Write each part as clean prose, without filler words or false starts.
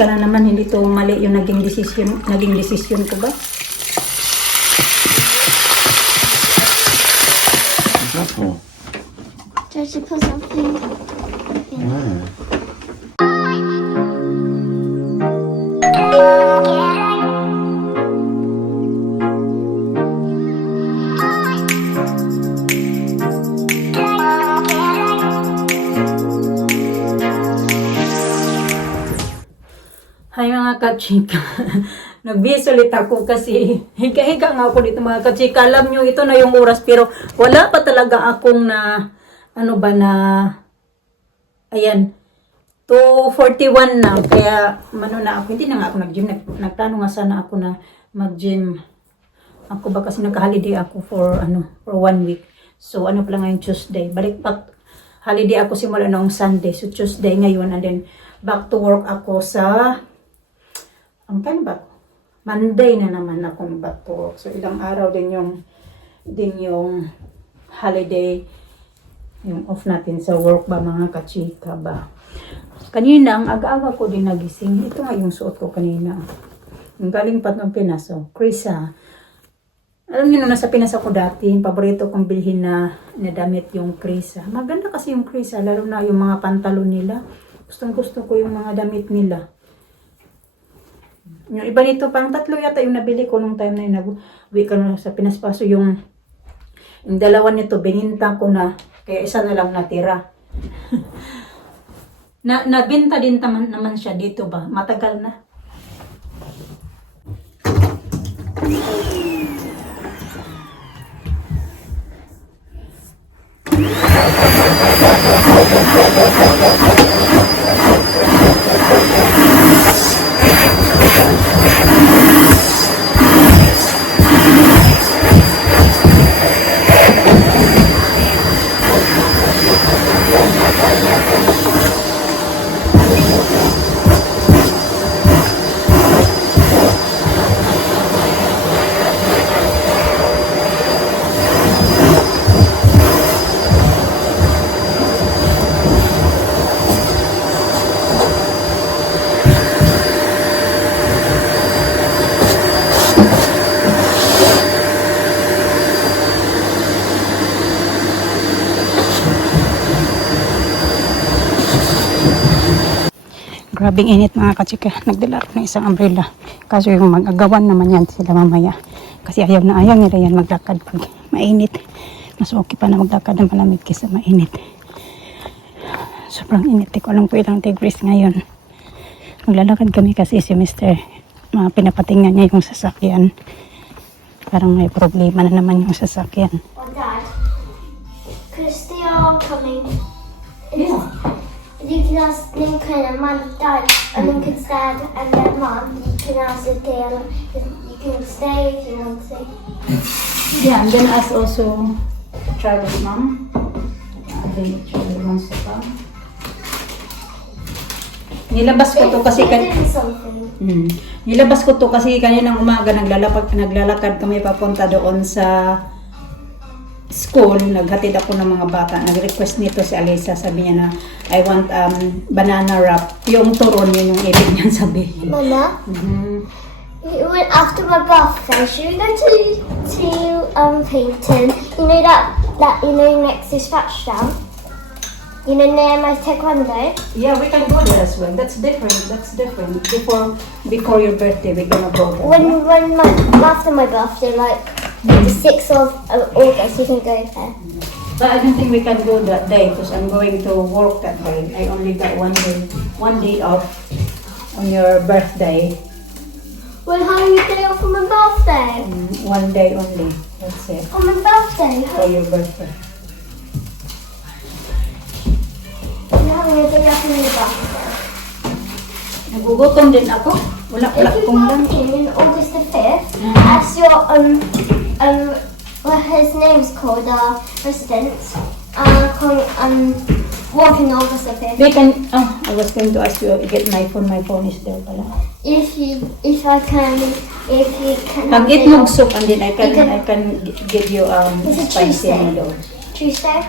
Sana naman hindi to mali yung naging desisyon ko ba? Just to put something in. Hi mga kachika. Nagbihis ulit ako kasi higa-higa nga ako dito mga kachika. Alam nyo, ito na yung oras pero wala pa talaga akong na ayan 2:41 na, kaya na ako, hindi na nga ako nag-gym. Nagplano nga sana ako na mag-gym ako ba kasi nagka-holiday ako for 1 week. So pa lang ngayon Tuesday. Balik back holiday ako simula noong Sunday. So Tuesday ngayon and then back to work ako sa Monday na naman ako back to work. So ilang araw din yung holiday, yung off natin sa work ba mga kachika ba. Kanina ang aga-aga ko din nagising. Ito nga yung suot ko kanina. Ang galing pa ng Pinas. So, Krisa. Alam niyo, nasa Pinas ako dati, paborito kong bilhin na damit yung Krisa. Maganda kasi yung Krisa, lalo na yung mga pantalon nila. Gustong-gusto ko yung mga damit nila. Yung iba nito, pang 3 yata yung nabili ko nung time na yun. Nag-uwi ka na sa Pinas pa. So yung dalawa nito, bininta ko na. Kaya isa na lang natira. Nabinta din naman siya dito ba? Matagal na. Grabing init mga kachika. Nagdala ako ng isang umbrella. Kaso yung mag-agawan naman yan sila mamaya. Kasi ayaw na ayaw nila yan maglakad pag mainit. Mas okay pa na maglakad ng malamig kaysa mainit. Sobrang init. Di ko alam po ilang degrees ngayon. Maglalakad kami kasi si Mr. Pinapatingnan niya yung sasakyan. Parang may problema na naman yung sasakyan. Oh, Dad, because they are coming. Yeah. You can ask Lincoln and Mum, Dad, and Lincoln's dad and their mum. You can ask if they are, you can stay if you want to. Yeah, and then ask also Travis' mom. I think Travis wants to come. Nilabas ko to kasi nilabas ko to kasi kaninang umaga naglalakad kami papunta doon sa school. Naghatid ako ng mga bata. Nag-request nito si Alisa. Sabi niya na I want banana wrap. Yung turon yun yung ibig niyan sabihin. Mama, after my birthday, should we go to Peyton? You know that next to Scratch Down? You know, near my taekwondo? Yeah, we can go there as well. That's different. Before your birthday, we're gonna go there. After my birthday, like the 6th of August, you can go there. But I don't think we can go that day because I'm going to work that day. I only got one day off on your birthday. Well, how are you day off on my birthday? 1 day only. That's it. On my birthday? For your birthday. You're having a day off on your birthday? Nagugutom din ako. Wala If you're kong lang. working in August the 5th, as your well, his name's called President. Working August the 5th. We can. Oh, I was going to ask you to get my phone. My phone is there pala. If you can. Pag-eat mong soup and then I can give you Is it spicy Tuesday? noodles. Tuesday.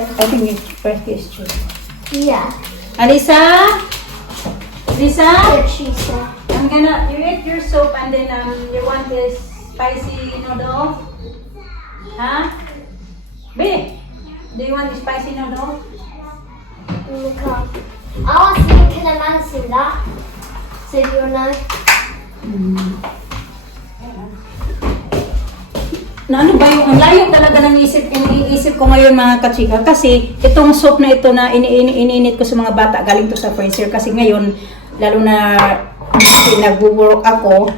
I think your birthday is Tuesday. Yeah. Alisa? Lisa, Good, she said. you eat your soup and then you want this spicy noodle? Huh? B, do you want the spicy noodle? Nicole. I want to can a man see that. So you'll know. Na ano ba yung, ang layo talaga ng iniisip ko ngayon mga kachika kasi itong soup na ito na iniinit ko sa mga bata galing to sa freezer kasi ngayon lalo na nag-work ako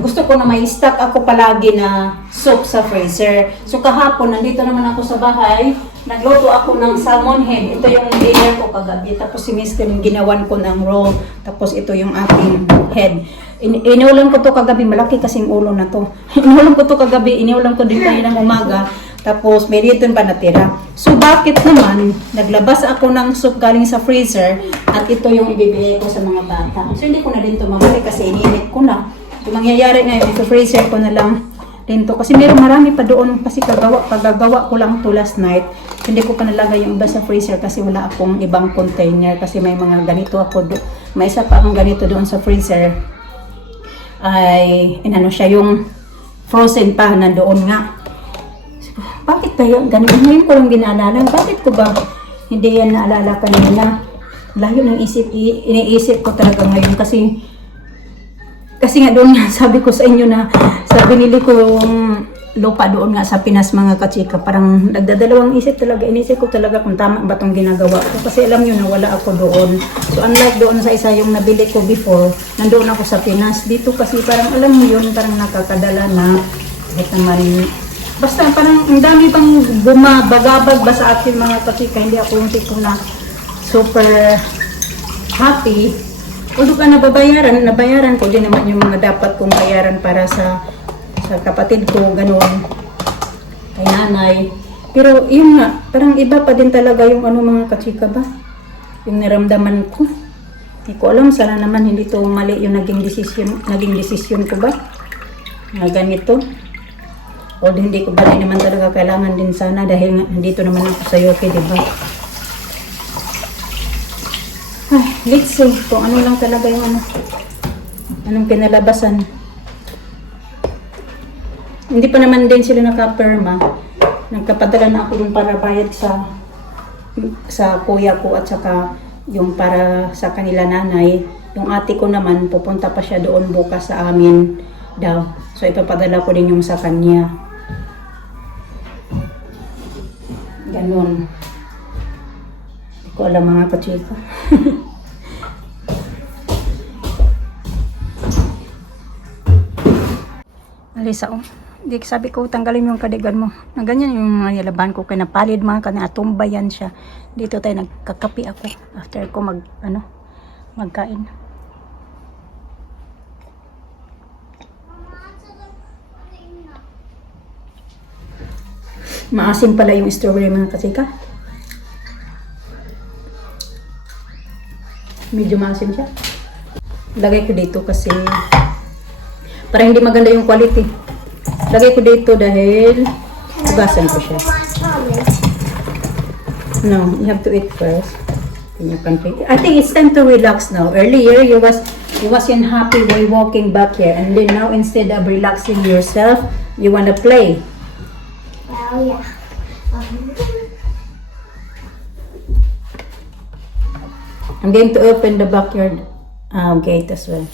gusto ko na may stock ako palagi na soup sa freezer. So kahapon nandito naman ako sa bahay, nagluto ako ng salmon head. Ito yung dinner ko kagabi. Tapos si Mr. yung ginawan ko ng roll. Tapos ito yung aking head. Inulam ko to kagabi, malaki kasing ulo na to. Inulam ko to kagabi, inulam ko din tayo ng umaga. Tapos may dito pa natira. So bakit naman naglabas ako ng soup galing sa freezer at ito yung ibibigay ko sa mga bata. So hindi ko na din to mabalik kasi ininit ko na. Yung mangyayari ngayon, freezer ko na lang din to. Kasi meron marami pa doon kasi pagagawa ko lang to last night. Hindi ko pa nalagay yung iba sa freezer kasi wala akong ibang container. Kasi may mga ganito ako, may isa pa akong ganito doon sa freezer. Ay, inano siya yung frozen pa na doon nga. Bakit ba yun? Ganito ngayon ko lang dinaalala. Bakit ko ba hindi yan naalala kanina? Layo ng iniisip ko talaga ngayon kasi nga doon nga sabi ko sa inyo na sa binili ko yung lupa doon nga sa Pinas mga kachika, parang nagdadalawang isip talaga, inisip ko talaga kung tama ba itong ginagawa ko kasi alam nyo na wala ako doon. So unlike doon sa isa yung nabili ko before, nandoon ako sa Pinas, dito kasi parang alam mo yun, parang nakakadala na kahit naman, basta parang ang dami pang bumabagabag ba sa akin mga kachika, hindi ako yung tipo na super happy. Although ka nabayaran ko din naman yung mga dapat kong bayaran para sa kapatid ko, gano'n, kay nanay. Pero yun nga, parang iba pa din talaga yung ano mga kachika ba? Yung naramdaman ko. Hindi ko alam, sana naman hindi to mali yung naging desisyon ko ba? Na ganito. Although hindi ko ba naman talaga kailangan din sana dahil nandito naman ako sa UK, diba? Ay, let's see kung ano lang talaga yung anong kinalabasan. Hindi pa naman din sila nakaperma. Nagkapadala na ako yung para bayad sa kuya ko at saka yung para sa kanila nanay. Yung ate ko naman, pupunta pa siya doon bukas sa amin daw. So ipapadala ko din yung sa kanya. Ganon. Hindi ko alam mga kachika. Alisa, oh. Di, sabi ko, tanggalin mo yung kadigan mo. Na ganyan yung mga yalaban ko. Kaya napalid mga natumba yan siya. Dito tayo nagkakapi ako. After ko magkain. Maasim pala yung strawberry mga kasika. Medyo maasim siya. Lagay ko dito kasi para hindi maganda yung quality. Lagay ko dito dahil hugasan ko siya. No, you have to eat first. In your country. I think it's time to relax now. Earlier, you was in happy way walking back here. And then now, instead of relaxing yourself, you want to play. Well, yeah. I'm going to open the backyard gate as well.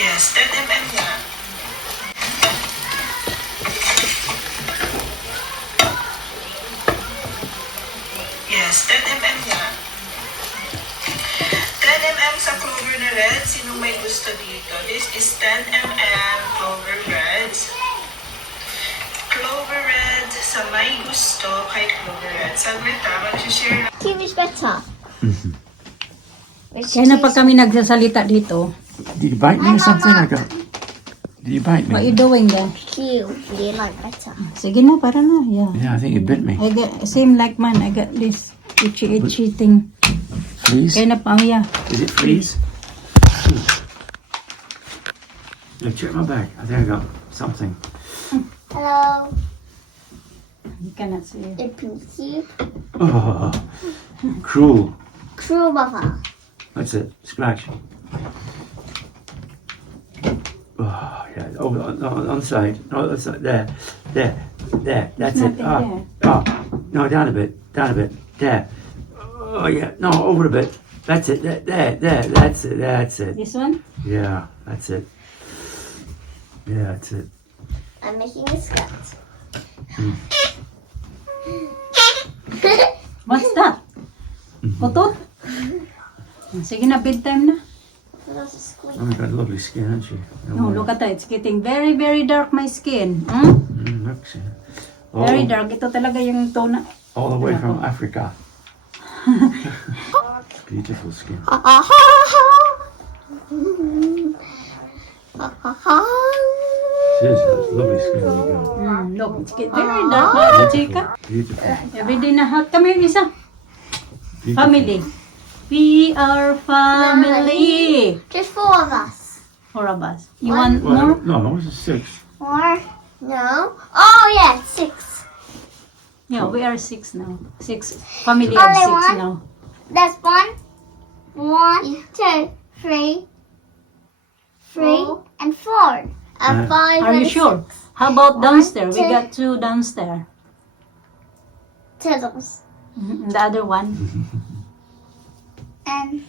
Yes, 10 mm nga. Yes, 10 mm nga. 10 mm sa clover na red. Sinong may gusto dito? This is 10 mm clover red. Clover red sa may gusto kay clover red. Saglit ha, mag-share lang. TV's better. Kaya na pag kami nagsasalita dito, Did you bite me or something? I got. Did you bite What you me? doing then? You like better. Sige na, para na. Yeah. Yeah, I think you bit me. I got, same like mine. I got this itchy thing. Please? Kaya na pa, yeah. Is it freeze? Look, check my bag. I think I got something. Hello, You cannot see it. the pinky. Oh, cruel. Cruel mother. That's it. Splash. Oh, yeah. Oh, on the side. No, that's not there. There. That's it. nothing Oh, no, down a bit. Down a bit. There. Oh, yeah. No, over a bit. That's it. There. That's it. That's it. This one? Yeah, that's it. Yeah, that's it. I'm making a skirt. What's that? Putot? Sige na, bedtime na. That's a squeak. Oh, you've got lovely skin, haven't you? No, look at that. It's getting very, very dark, my skin. Hmm? Looks, Very all, dark. Ito talaga yung tone. all the way from Africa. Beautiful skin. Seriously, lovely skin you got. Look, it's getting very dark, mga chika. Beautiful. Everyday na hot. Come here, Lisa. Beautiful. Family. We are family. Just four of us. Four of us. You want Well, more? no, it was 6. Four? No. Oh yeah, six. Yeah, we are 6 now. 6. Family of Only 6 one? now. That's one, two, three, and four. And five. Are you and sure? How about downstairs? We got 2 downstairs. Turtles. The other one. And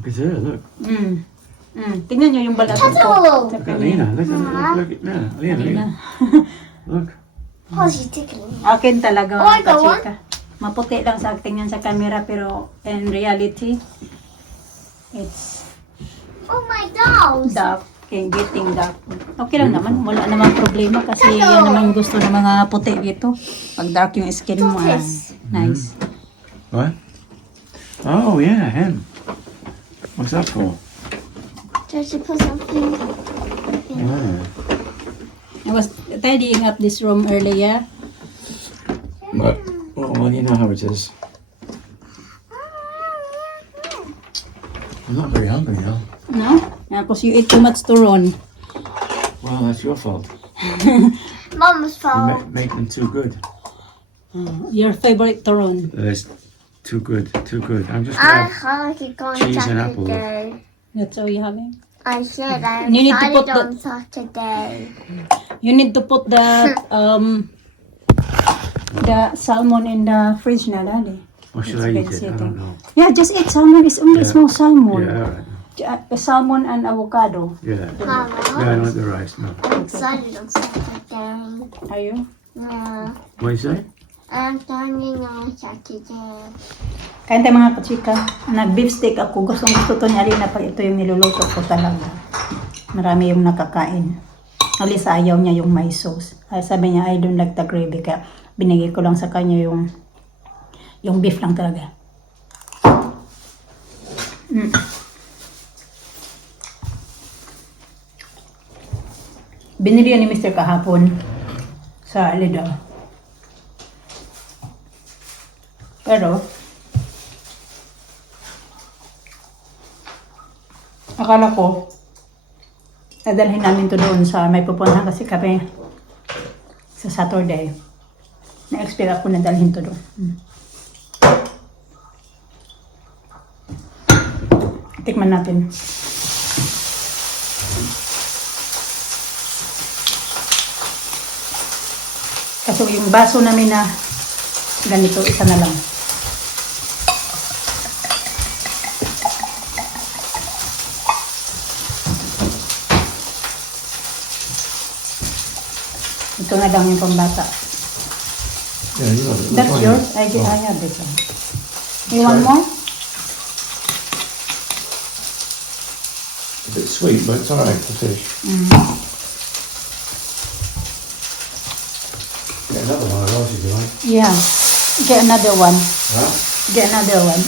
Look at her, look. Tingnan nyo yung balat ko. turtle. Sa Look at kanya. Lena, look at Lena. Lena. Look. Oh, she's tickling me. Akin talaga, Oh, I mga got one. kachika. Maputi lang sa acting yan sa camera, pero in reality, it's Oh my dolls. dark. Getting dark. Okay lang naman. Wala namang problema kasi yan naman gusto ng mga puti dito. Pag dark yung skin mo, nice. What? Oh, yeah, him. What's that for? Just to put something. Yeah. I was tidying up this room earlier. But, well, you know how it is. I'm not very hungry now. No? Because you eat too much turon. Well, that's your fault. Mama's You fault. make them too good. Your favorite turon. It's too good, too good. I'm just I gonna can't go on cheese and apple. Saturday. That's all you having? I said I'm You need to put excited on Saturday. You need to put the salmon in the fridge na, Daddy. Or should I eat it? I don't know. Yeah, just eat salmon. It's only Yeah. small salmon. Yeah, alright. Salmon and avocado. Yeah. Mama, Yeah, I don't want the rice, no. I'm excited on Saturday. Are you? Yeah, What do you say? I'm turning on Saturday. Kain tayo mga kachika. Nag-beef steak ako. Gusto to ni Alina pag ito yung niluluto ko talaga. Marami yung nakakain. Alisa ayaw niya yung may sauce. Ay, sabi niya, I don't like the gravy. Kaya binigay ko lang sa kanya yung beef lang talaga. Binili yan ni Mr. kahapon sa Lidl. Pero, akala ko, dadalhin namin to doon sa may pupuntahan kasi kami sa Saturday. Na-expect ako na dalhin to doon. Tikman natin. Kaso yung baso namin na ganito, isa na lang. Ito na lang yung pambata. Yeah, you got it. That's yours? I have this one. You want more? A bit sweet, but it's alright for fish. Get another one of those if you like. Yeah. Get another one. Huh? Get another one.